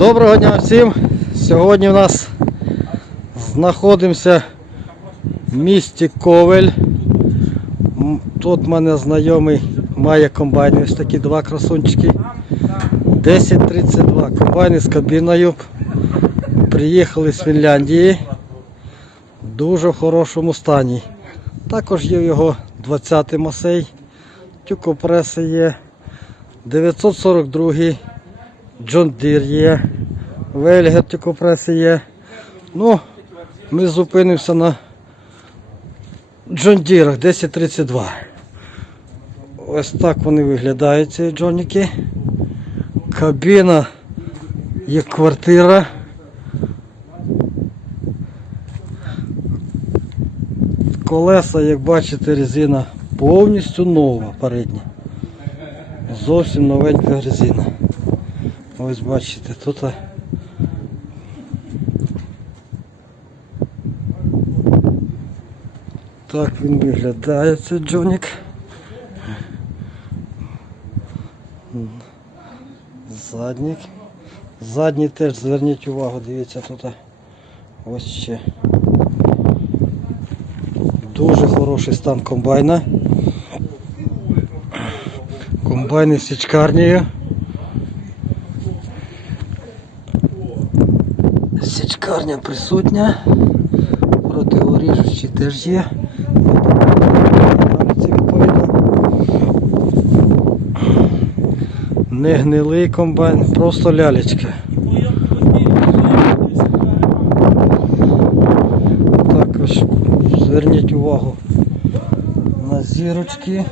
Доброго дня всім! Сьогодні у нас знаходимося в місті Ковель. Тут в мене знайомий має комбайн, ось такі два красунчики. 1032. Комбайни з кабіною. Приїхали з Фінляндії. В дуже хорошому стані. Також є його 20 масей. Тюкопреси є. 942 Джон Дір є. Вельгер тюкопреси є. Ну, ми зупинимося на Джон Дірах 1032. Ось так вони виглядають, ці джоніки. Кабіна є квартира. Колеса, як бачите, резина повністю нова передня. Зовсім новенька резина. Ось бачите, тут. Так він виглядає цей джонік. Заднік. Задній теж зверніть увагу, дивіться тут. Ось ще. Дуже хороший стан комбайна. Комбайни з січкарнею. Січкарня присутня. Противоріжучі теж є. Не гнилий комбайн, просто лялечка. Також зверніть увагу на зірочки.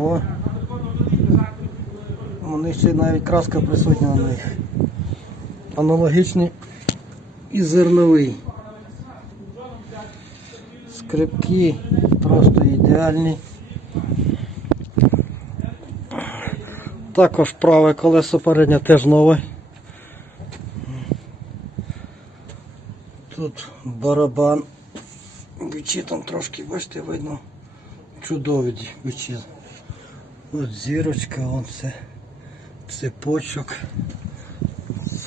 О. Вони ще навіть краска присутня на них. Аналогічний і зерновий. Скрипки просто ідеальні. Також праве колесо переднє теж нове. Тут барабан. Бичі там трошки, бачите, видно. Чудові бичі. От зірочка, вон все. Цепочок.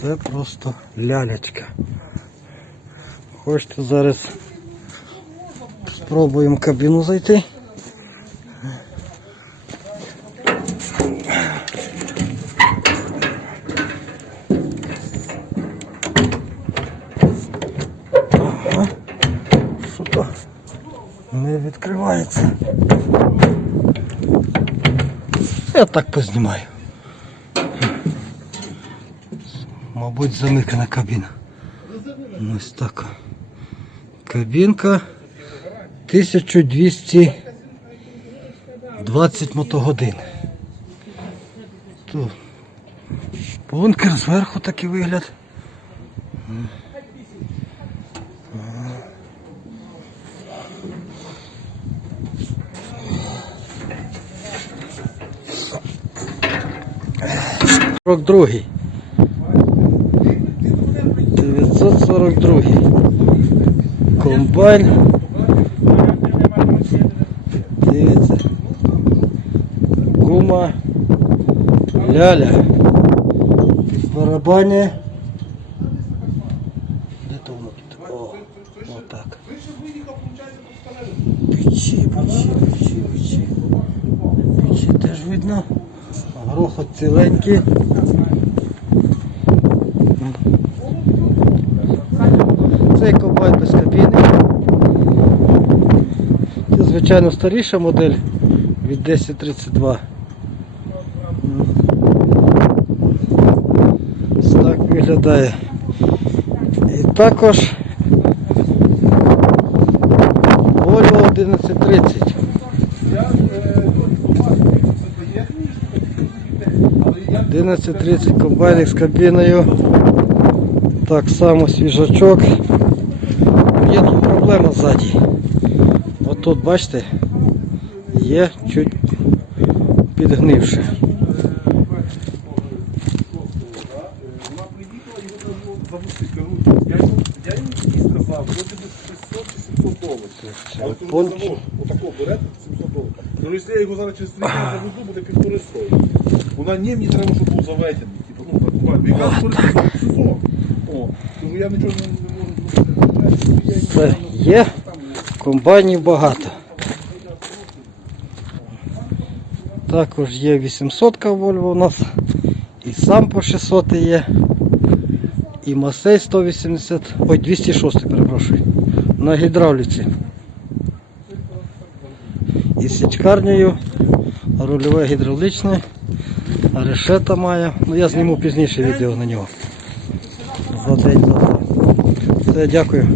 Це просто лялечка. Хочете зараз спробуємо кабіну зайти. Ага. Не відкривається. Я так познімаю. Мабуть, замикана кабіна. Ось така. Кабінка 1220 мотогодин. Тут бункер зверху такий вигляд. Сорок другий. 942. Комбайн. Дивіться. Гума. Ляля. Барабані. Де то воно тут? О, отак. Печі, печі, печі, печі. Печі теж видно. Грохот ціленький. Цей комбайн без кабіни. Це звичайно старіша модель від 1032. Ось так виглядає. І також Volvo 1130. 11.30 комбайник з кабіною. Так само свіжачок. Є тут проблема ззаді. От тут, бачите, є чуть підгнивши. Ну, я йому, я йому сказав, вроде би щось 600 чи 700 доларів. А от завод отако бере, 700 доларів. Ну, якщо я його зараз через 3 дні заведу, буде півтори стоїть. Вона ні, мені треба, щоб був заведений. Типу, ну, так сезон. О, тому я нічого не, не. Це є. Комбайнів багато. Також є 800 Volvo у нас. І сам по 600 є. І Масей 180, ой, 206, перепрошую. На гідравліці. І січкарнею, рульове гідравлічне, решета має. Ну я зніму пізніше відео на нього. За день. Все, дякую.